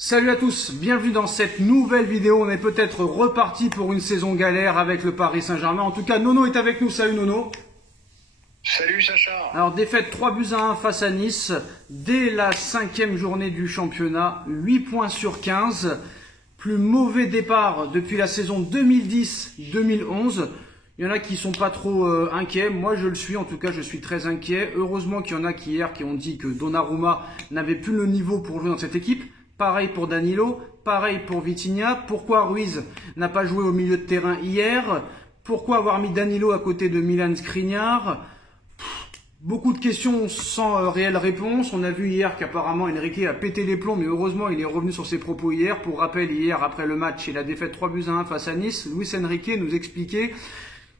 Salut à tous, bienvenue dans cette nouvelle vidéo. On est peut-être reparti pour une saison galère avec le Paris Saint-Germain. En tout cas, Nono est avec nous. Salut Nono. Salut Sacha. Alors, défaite 3-1 face à Nice dès la 5e journée du championnat. 8 points sur 15. Plus mauvais départ depuis la saison 2010-2011. Il y en a qui sont pas trop inquiets. Moi, je le suis. En tout cas, je suis très inquiet. Heureusement qu'il y en a qui hier qui ont dit que Donnarumma n'avait plus le niveau pour jouer dans cette équipe. Pareil pour Danilo, pareil pour Vitinha. Pourquoi Ruiz n'a pas joué au milieu de terrain hier? Pourquoi avoir mis Danilo à côté de Milan Skriniar? Beaucoup de questions sans réelle réponse. On a vu hier qu'apparemment Enrique a pété les plombs, mais heureusement il est revenu sur ses propos hier. Pour rappel, hier après le match et la défaite 3-1 face à Nice, Luis Enrique nous expliquait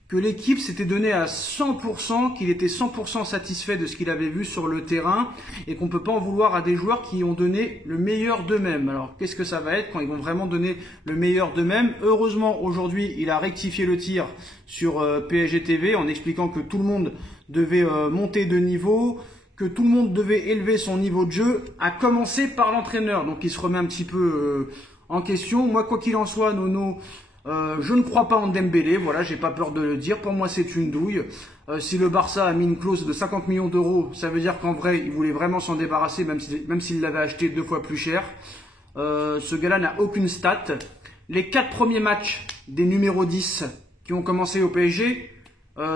que l'équipe s'était donnée à 100%, qu'il était 100% satisfait de ce qu'il avait vu sur le terrain et qu'on ne peut pas en vouloir à des joueurs qui ont donné le meilleur d'eux-mêmes. Alors qu'est-ce que ça va être quand ils vont vraiment donner le meilleur d'eux-mêmes? Heureusement, aujourd'hui, il a rectifié le tir sur PSG TV en expliquant que tout le monde devait monter de niveau, que tout le monde devait élever son niveau de jeu, à commencer par l'entraîneur. Donc il se remet un petit peu en question. Moi, quoi qu'il en soit, Nono, je ne crois pas en Dembélé, voilà, j'ai pas peur de le dire. Pour moi, c'est une douille. Si le Barça a mis une clause de 50 millions d'euros, ça veut dire qu'en vrai, il voulait vraiment s'en débarrasser, même s'il l'avait acheté 2 fois plus cher. Ce gars-là n'a aucune stat. Les 4 premiers matchs des numéros 10 qui ont commencé au PSG,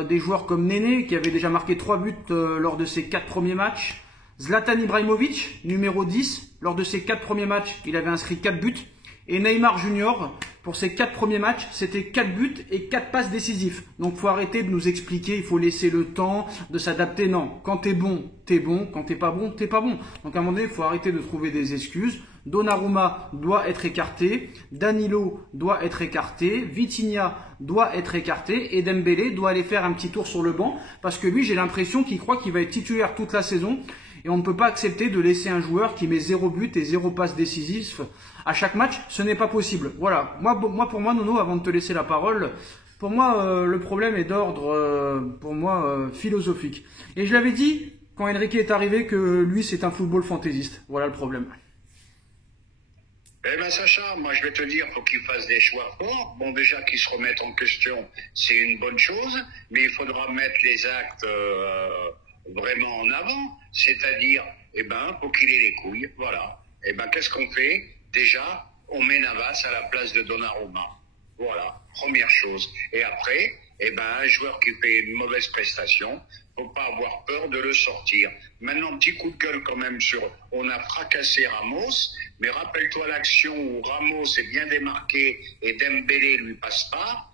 des joueurs comme Néné, qui avait déjà marqué 3 buts lors de ses 4 premiers matchs. Zlatan Ibrahimovic, numéro 10, lors de ses 4 premiers matchs, il avait inscrit 4 buts. Et Neymar Junior, pour ses 4 premiers matchs, c'était 4 buts et 4 passes décisives. Donc, faut arrêter de nous expliquer, il faut laisser le temps de s'adapter. Non, quand t'es bon, t'es bon. Quand t'es pas bon, t'es pas bon. Donc, à un moment donné, il faut arrêter de trouver des excuses. Donnarumma doit être écarté. Danilo doit être écarté. Vitinha doit être écarté. Et Dembélé doit aller faire un petit tour sur le banc. Parce que lui, j'ai l'impression qu'il croit qu'il va être titulaire toute la saison. Et on ne peut pas accepter de laisser un joueur qui met 0 but et 0 passe décisif à chaque match. Ce n'est pas possible. Voilà. Pour moi, Nono, avant de te laisser la parole, pour moi, le problème est d'ordre, philosophique. Et je l'avais dit quand Enrique est arrivé que lui, c'est un football fantaisiste. Voilà le problème. Eh ben Sacha, moi je vais te dire, faut qu'il fasse des choix forts. Bon, déjà qu'il se remette en question, c'est une bonne chose, mais il faudra mettre les actes vraiment en avant. C'est-à-dire, faut qu'il ait les couilles, voilà. Qu'est-ce qu'on fait? Déjà, on met Navas à la place de Donnarumma. Voilà, première chose. Et après, un joueur qui fait une mauvaise prestation, faut pas avoir peur de le sortir. Maintenant, petit coup de gueule quand même sur, on a fracassé Ramos, mais rappelle-toi l'action où Ramos est bien démarqué et Dembélé lui passe pas.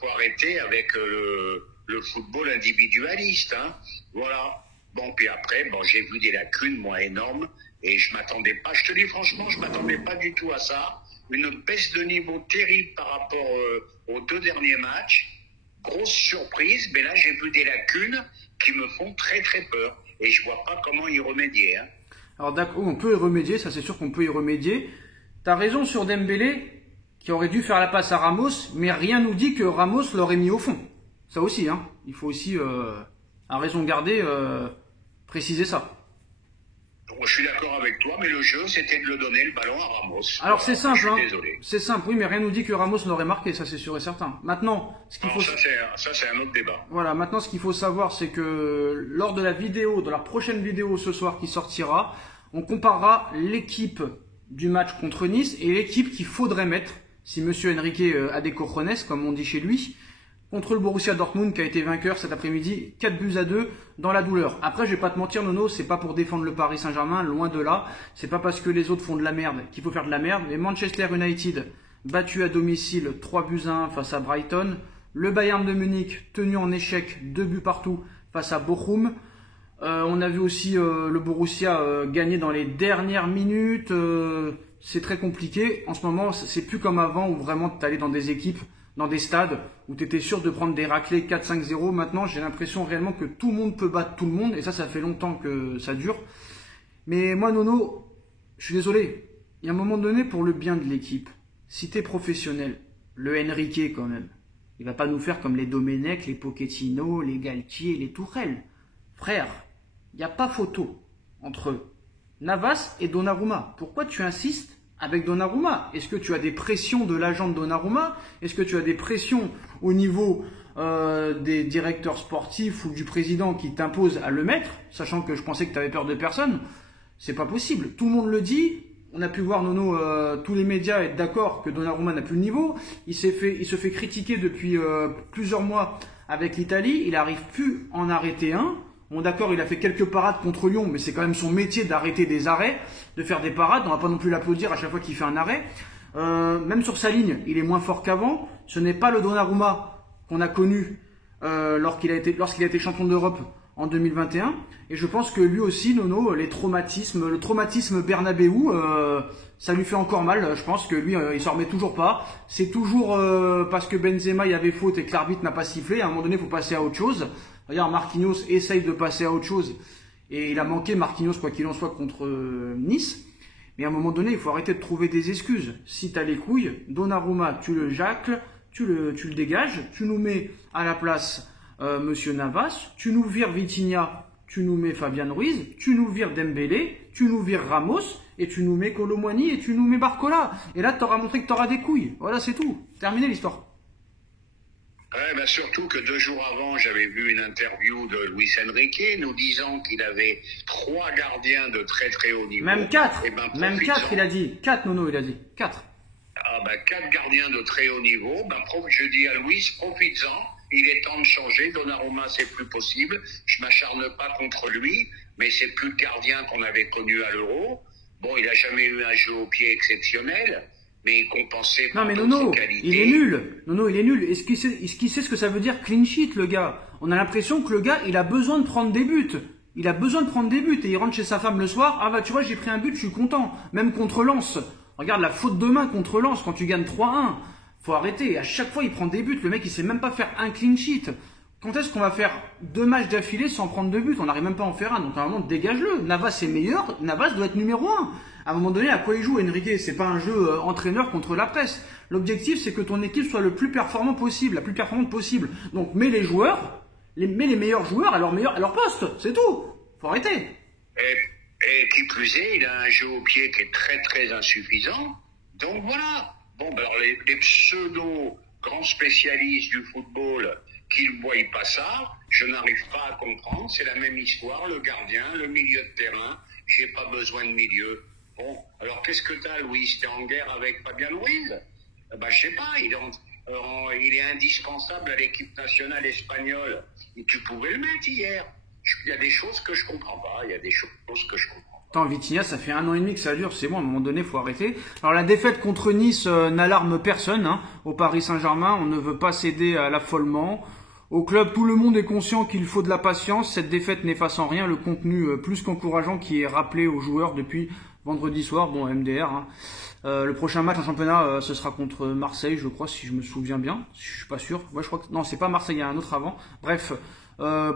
Faut arrêter avec le football individualiste, hein. Voilà. Bon, puis après, j'ai vu des lacunes, moi, énormes, et je m'attendais pas, je te dis franchement, je m'attendais pas du tout à ça. Une baisse de niveau terrible par rapport aux 2 derniers matchs. Grosse surprise, mais là, j'ai vu des lacunes qui me font très très peur. Et je vois pas comment y remédier, hein. Alors d'accord, on peut y remédier, ça c'est sûr qu'on peut y remédier. Tu as raison sur Dembélé, qui aurait dû faire la passe à Ramos, mais rien nous dit que Ramos l'aurait mis au fond. Ça aussi, hein. Il faut aussi, à raison garder, préciser ça. Bon, je suis d'accord avec toi, mais le jeu, c'était de le donner le ballon à Ramos. Alors c'est simple, je suis hein. désolé. C'est simple, oui, mais rien nous dit que Ramos l'aurait marqué, ça c'est sûr et certain. Maintenant, ce qu'il faut... Ça, c'est un autre débat. Voilà, maintenant ce qu'il faut savoir, c'est que lors de la vidéo, de la prochaine vidéo ce soir qui sortira, on comparera l'équipe du match contre Nice et l'équipe qu'il faudrait mettre, si Monsieur Enrique a des cojones, comme on dit chez lui, contre le Borussia Dortmund qui a été vainqueur cet après-midi, 4-2 dans la douleur. Après, je vais pas te mentir, Nono, c'est pas pour défendre le Paris Saint-Germain, loin de là. C'est pas parce que les autres font de la merde qu'il faut faire de la merde. Mais Manchester United, battu à domicile 3-1 face à Brighton. Le Bayern de Munich, tenu en échec, 2 buts partout face à Bochum. On a vu aussi le Borussia gagner dans les dernières minutes. C'est très compliqué. En ce moment, c'est plus comme avant où vraiment tu allais dans des équipes, dans des stades où tu étais sûr de prendre des raclés 4-5-0. Maintenant, j'ai l'impression réellement que tout le monde peut battre tout le monde. Et ça fait longtemps que ça dure. Mais moi, Nono, je suis désolé. Il y a un moment donné, pour le bien de l'équipe, si tu es professionnel, le Enrique quand même, il va pas nous faire comme les Domenech, les Pochettino, les Galtier, les Tourelle. Frère, il n'y a pas photo entre Navas et Donnarumma. Pourquoi tu insistes avec Donnarumma? Est-ce que tu as des pressions de l'agent de Donnarumma? Est-ce que tu as des pressions au niveau des directeurs sportifs ou du président qui t'imposent à le mettre, sachant que je pensais que tu avais peur de personne? C'est pas possible. Tout le monde le dit. On a pu voir, Nono, tous les médias être d'accord que Donnarumma n'a plus le niveau. Il se fait critiquer depuis plusieurs mois avec l'Italie. Il n'arrive plus à en arrêter un. Bon, d'accord, il a fait quelques parades contre Lyon, mais c'est quand même son métier d'arrêter des arrêts, de faire des parades. On va pas non plus l'applaudir à chaque fois qu'il fait un arrêt. Même sur sa ligne, il est moins fort qu'avant. Ce n'est pas le Donnarumma qu'on a connu lorsqu'il a été champion d'Europe en 2021. Et je pense que lui aussi, Nono, le traumatisme Bernabéu, ça lui fait encore mal. Je pense que lui, il s'en remet toujours pas. C'est toujours parce que Benzema, il y avait faute et que l'arbitre n'a pas sifflé. À un moment donné, il faut passer à autre chose. Regarde, Marquinhos essaye de passer à autre chose. Et il a manqué, Marquinhos, quoi qu'il en soit, contre Nice. Mais à un moment donné, il faut arrêter de trouver des excuses. Si tu as les couilles, Donnarumma, tu le jacles, tu le dégages, tu nous mets à la place Monsieur Navas, tu nous vires Vitinha, tu nous mets Fabian Ruiz, tu nous vires Dembélé, tu nous vires Ramos, et tu nous mets Kolo Muani, et tu nous mets Barcola. Et là, tu auras montré que tu auras des couilles. Voilà, c'est tout. Terminé l'histoire. Ouais, ben surtout que 2 jours avant, j'avais vu une interview de Luis Enrique nous disant qu'il avait 3 gardiens de très très haut niveau. Même 4. Et ben, Même 4, il a dit. 4, Nono, il a dit. 4. Ah ben, 4 gardiens de très haut niveau. Ben, je dis à Luis, profites-en. Il est temps de changer. Donnarumma, c'est plus possible. Je m'acharne pas contre lui, mais c'est plus le gardien qu'on avait connu à l'Euro. Bon, il a jamais eu un jeu au pied exceptionnel, mais il compensait par ses qualités. Il est nul. Nono, il est nul. Est-ce qu'il sait ce que ça veut dire clean sheet, le gars? On a l'impression que le gars, il a besoin de prendre des buts. Il a besoin de prendre des buts et il rentre chez sa femme le soir. Ah bah tu vois, j'ai pris un but, je suis content. Même contre Lens. Regarde la faute de main contre Lens quand tu gagnes 3-1. Faut arrêter. À chaque fois, il prend des buts. Le mec, il sait même pas faire un clean sheet. Quand est-ce qu'on va faire 2 matchs d'affilée sans prendre de but? On n'arrive même pas à en faire un. Donc à un moment, dégage-le. Navas est meilleur. Navas doit être numéro 1. À un moment donné, à quoi il joue, Enrique? C'est pas un jeu entraîneur contre la presse. L'objectif, c'est que ton équipe soit le plus performant possible, la plus performante possible. Donc mets les joueurs, mets les meilleurs joueurs à leur poste. C'est tout. Faut arrêter. Et qui plus est, il a un jeu au pied qui est très très insuffisant. Donc voilà. Bon, ben alors les pseudo-grands spécialistes du football qui ne voient pas ça, je n'arrive pas à comprendre. C'est la même histoire, le gardien, le milieu de terrain. J'ai pas besoin de milieu. Bon, alors qu'est-ce que t'as, Louis? T'es en guerre avec Fabian Ruiz? Ben, je sais pas, il est indispensable à l'équipe nationale espagnole. Et tu pouvais le mettre hier. Il y a des choses que je comprends pas, il y a des choses que je comprends pas. Attends, Vitinha, ça fait 1 an et demi que ça dure, c'est bon, à un moment donné, faut arrêter. Alors la défaite contre Nice n'alarme personne, hein. Au Paris Saint-Germain, on ne veut pas céder à l'affolement. Au club, tout le monde est conscient qu'il faut de la patience. Cette défaite n'efface en rien le contenu plus qu'encourageant qui est rappelé aux joueurs depuis vendredi soir, bon, MDR. Hein. Le prochain match en championnat, ce sera contre Marseille, je crois, si je me souviens bien. Je suis pas sûr. Ouais, je crois que non, c'est pas Marseille, il y a un autre avant. Bref,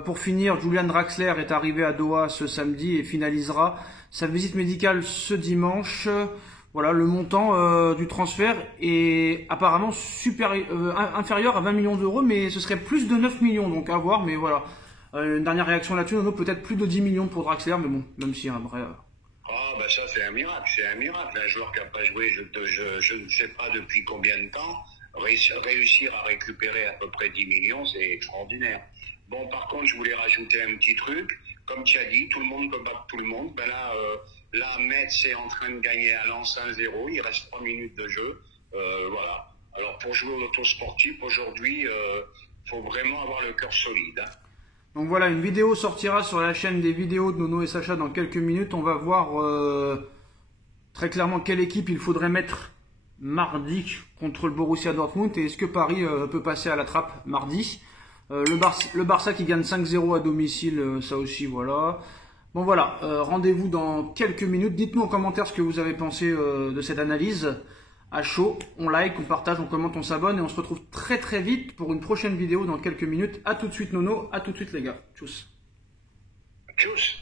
pour finir, Julian Draxler est arrivé à Doha ce samedi et finalisera sa visite médicale ce dimanche. Voilà, le montant du transfert est apparemment inférieur à 20 millions d'euros, mais ce serait plus de 9 millions, donc à voir. Mais voilà, une dernière réaction là-dessus, peut-être plus de 10 millions pour Draxler, mais bon, même si un vrai... Ah, bah ça c'est un miracle, Un joueur qui n'a pas joué, je ne sais pas depuis combien de temps, réussir à récupérer à peu près 10 millions, c'est extraordinaire. Bon, par contre, je voulais rajouter un petit truc. Comme tu as dit, tout le monde peut battre tout le monde. Ben là, Metz est en train de gagner à Lens 1-0. Il reste 3 minutes de jeu. Voilà. Alors, pour jouer au loto sportif, aujourd'hui, faut vraiment avoir le cœur solide. Hein. Donc voilà, une vidéo sortira sur la chaîne des vidéos de Nono et Sacha dans quelques minutes. On va voir très clairement quelle équipe il faudrait mettre mardi contre le Borussia Dortmund. Et est-ce que Paris peut passer à la trappe mardi? Le Barça qui gagne 5-0 à domicile, ça aussi, voilà. Bon voilà, rendez-vous dans quelques minutes. Dites-nous en commentaire ce que vous avez pensé de cette analyse. À chaud, on like, on partage, on commente, on s'abonne et on se retrouve très très vite pour une prochaine vidéo dans quelques minutes. A tout de suite Nono, à tout de suite les gars. Tchuss. Tchuss.